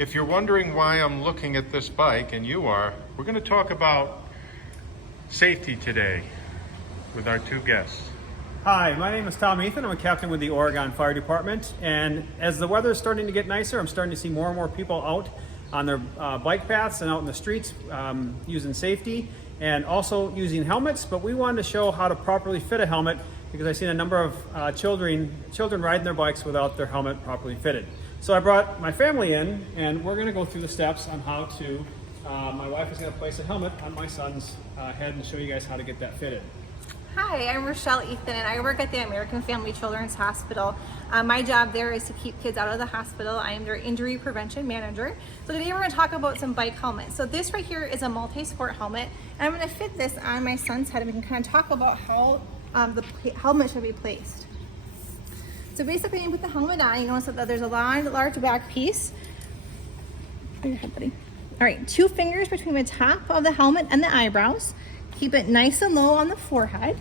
If you're wondering why I'm looking at this bike, and you are, we're going to talk about safety today with our two guests. Hi, my name is Tom Eithun. I'm a captain with the Oregon Fire Department, and as the weather is starting to get nicer, I'm starting to see more and more people out on their bike paths and out in the streets using safety and also using helmets. But we wanted to show how to properly fit a helmet because I've seen a number of children riding their bikes without their helmet properly fitted. So I brought my family in, and we're going to go through the steps on how to. My wife is going to place a helmet on my son's head and show you guys how to get that fitted. Hi, I'm Rishelle Eithun, and I work at the American Family Children's Hospital. My job there is to keep kids out of the hospital. I am their injury prevention manager. So today we're going to talk about some bike helmets. So this right here is a multi-sport helmet, and I'm going to fit this on my son's head, and we can kind of talk about how the helmet should be placed. So basically, when you put the helmet on, you notice that there's a large back piece. Put your head, buddy. All right, 2 fingers between the top of the helmet and the eyebrows. Keep it nice and low on the forehead.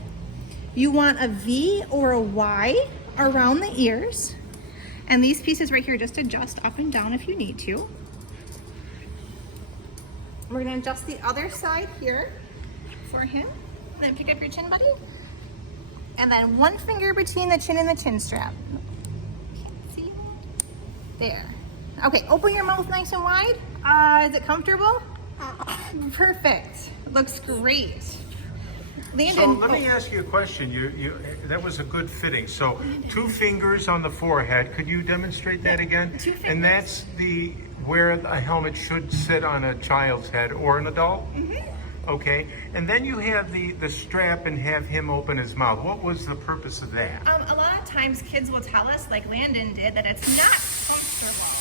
You want a V or a Y around the ears. And these pieces right here just adjust up and down if you need to. We're gonna adjust the other side here for him. Then pick up your chin, buddy. And then 1 finger between the chin and the chin strap. Can't see that. There. Okay, open your mouth nice and wide. Is it comfortable? Perfect. Looks great. Landon, So let me ask you a question. That was a good fitting. So 2 fingers on the forehead. Could you demonstrate that again? 2 fingers. And that's where a helmet should sit on a child's head or an adult? Mm-hmm. Okay. And then you have the strap and have him open his mouth. What was the purpose of that? a lot of times kids will tell us, like Landon did, that it's not comfortable.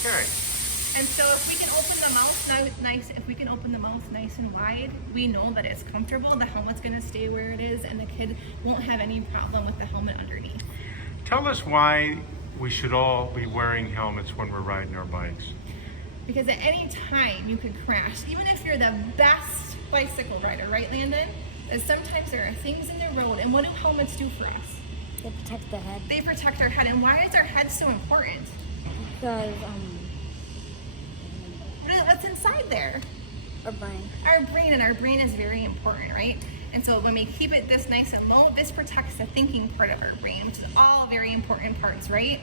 Okay. And so if we can open the mouth nice and wide, we know that it's comfortable. The helmet's gonna stay where it is, and the kid won't have any problem with the helmet underneath. Tell us why we should all be wearing helmets when we're riding our bikes. Because at any time you could crash, even if you're the best bicycle rider, right, Landon? And sometimes there are things in the road, and what do helmets do for us? They protect the head. They protect our head, and why is our head so important? Because, What's inside there? our brain. Our brain is very important, right? And so when we keep it this nice and low, this protects the thinking part of our brain, which is all very important parts, right?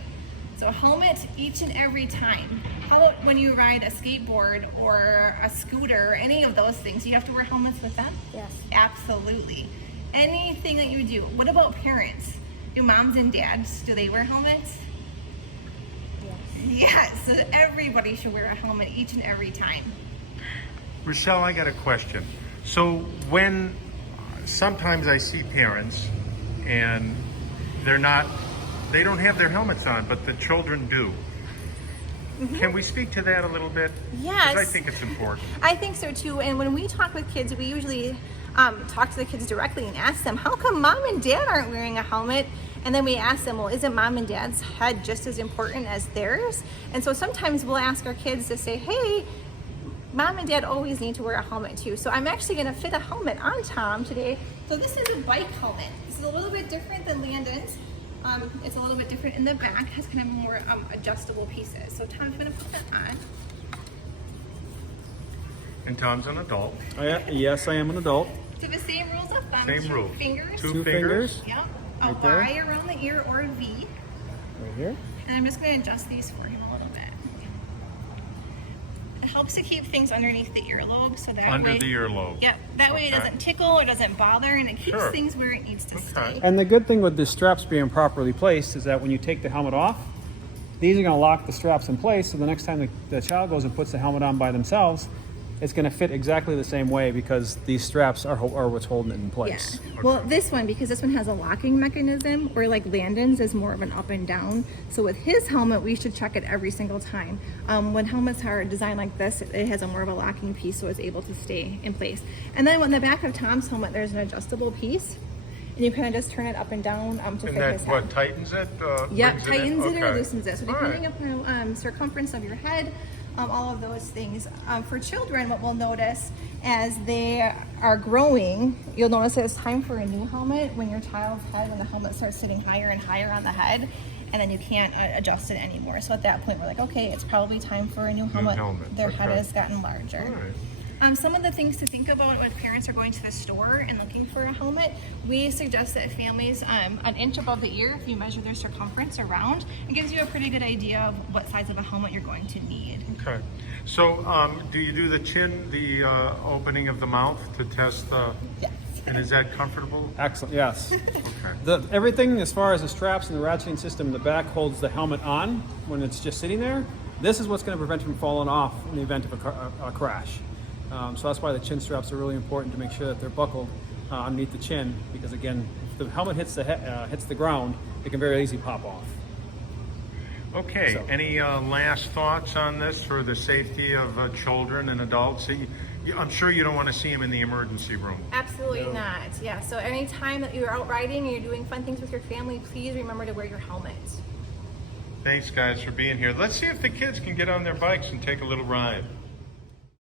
So a helmet each and every time. How about when you ride a skateboard or a scooter or any of those things? You have to wear helmets with them? Yes. Absolutely. Anything that you do. What about parents? Do moms and dads, do they wear helmets? Yes. Yes, everybody should wear a helmet each and every time. Rishelle, I got a question. So when sometimes I see parents and they don't have their helmets on, but the children do. Mm-hmm. Can we speak to that a little bit? Yes. Because I think it's important. I think so too. And when we talk with kids, we usually talk to the kids directly and ask them, how come mom and dad aren't wearing a helmet? And then we ask them, well, isn't mom and dad's head just as important as theirs? And so sometimes we'll ask our kids to say, hey, mom and dad always need to wear a helmet too. So I'm actually gonna fit a helmet on Tom today. So this is a bike helmet. This is a little bit different than Landon's. It's a little bit different in the back, has kind of more adjustable pieces. So Tom's gonna put that on. And Tom's an adult. Yes, I am an adult. So the same rules of thumb. Same 2 rule. fingers. 2 fingers. Yep. A Right there. Y around the ear or a V. Right here. And I'm just going to adjust these for him a little bit. It helps to keep things underneath the earlobe, so that Under way, the earlobe. Yep. That way it Okay. doesn't tickle or doesn't bother, and it keeps Sure. things where it needs to Okay. stay. And the good thing with the straps being properly placed is that when you take the helmet off, these are going to lock the straps in place. So the next time the child goes and puts the helmet on by themselves, it's going to fit exactly the same way because these straps are what's holding it in place. Yeah. Well, this one, because this one has a locking mechanism, or like Landon's is more of an up and down. So with his helmet, we should check it every single time. When helmets are designed like this, it has a more of a locking piece, so it's able to stay in place. And then on the back of Tom's helmet, there's an adjustable piece, and you kind of just turn it up and down to And fit that his head. what tightens it? Yep, brings tightens it in? or Okay. loosens it. So All depending right. upon circumference of your head, all of those things. For children, what we'll notice as they are growing, you'll notice that it's time for a new helmet when your child's head, when the helmet starts sitting higher and higher on the head. and then you can't adjust it anymore. So at that point, we're like, okay, it's probably time for a new helmet. Their head Okay. has gotten larger. All right. Some of the things to think about when parents are going to the store and looking for a helmet, we suggest that families, an inch above the ear, if you measure their circumference around, it gives you a pretty good idea of what size of a helmet you're going to need. Okay. So, do you do the chin, the opening of the mouth to test the? Yes. And is that comfortable? Excellent, yes. Okay. Everything as far as the straps and the ratcheting system in the back holds the helmet on when it's just sitting there. This is what's going to prevent it from falling off in the event of a crash. So that's why the chin straps are really important, to make sure that they're buckled underneath the chin, because again, if the helmet hits the ground, it can very easily pop off. Okay. So. Any last thoughts on this for the safety of children and adults? I'm sure you don't want to see them in the emergency room. Absolutely not. Yeah. So anytime that you're out riding and you're doing fun things with your family, please remember to wear your helmet. Thanks, guys, for being here. Let's see if the kids can get on their bikes and take a little ride.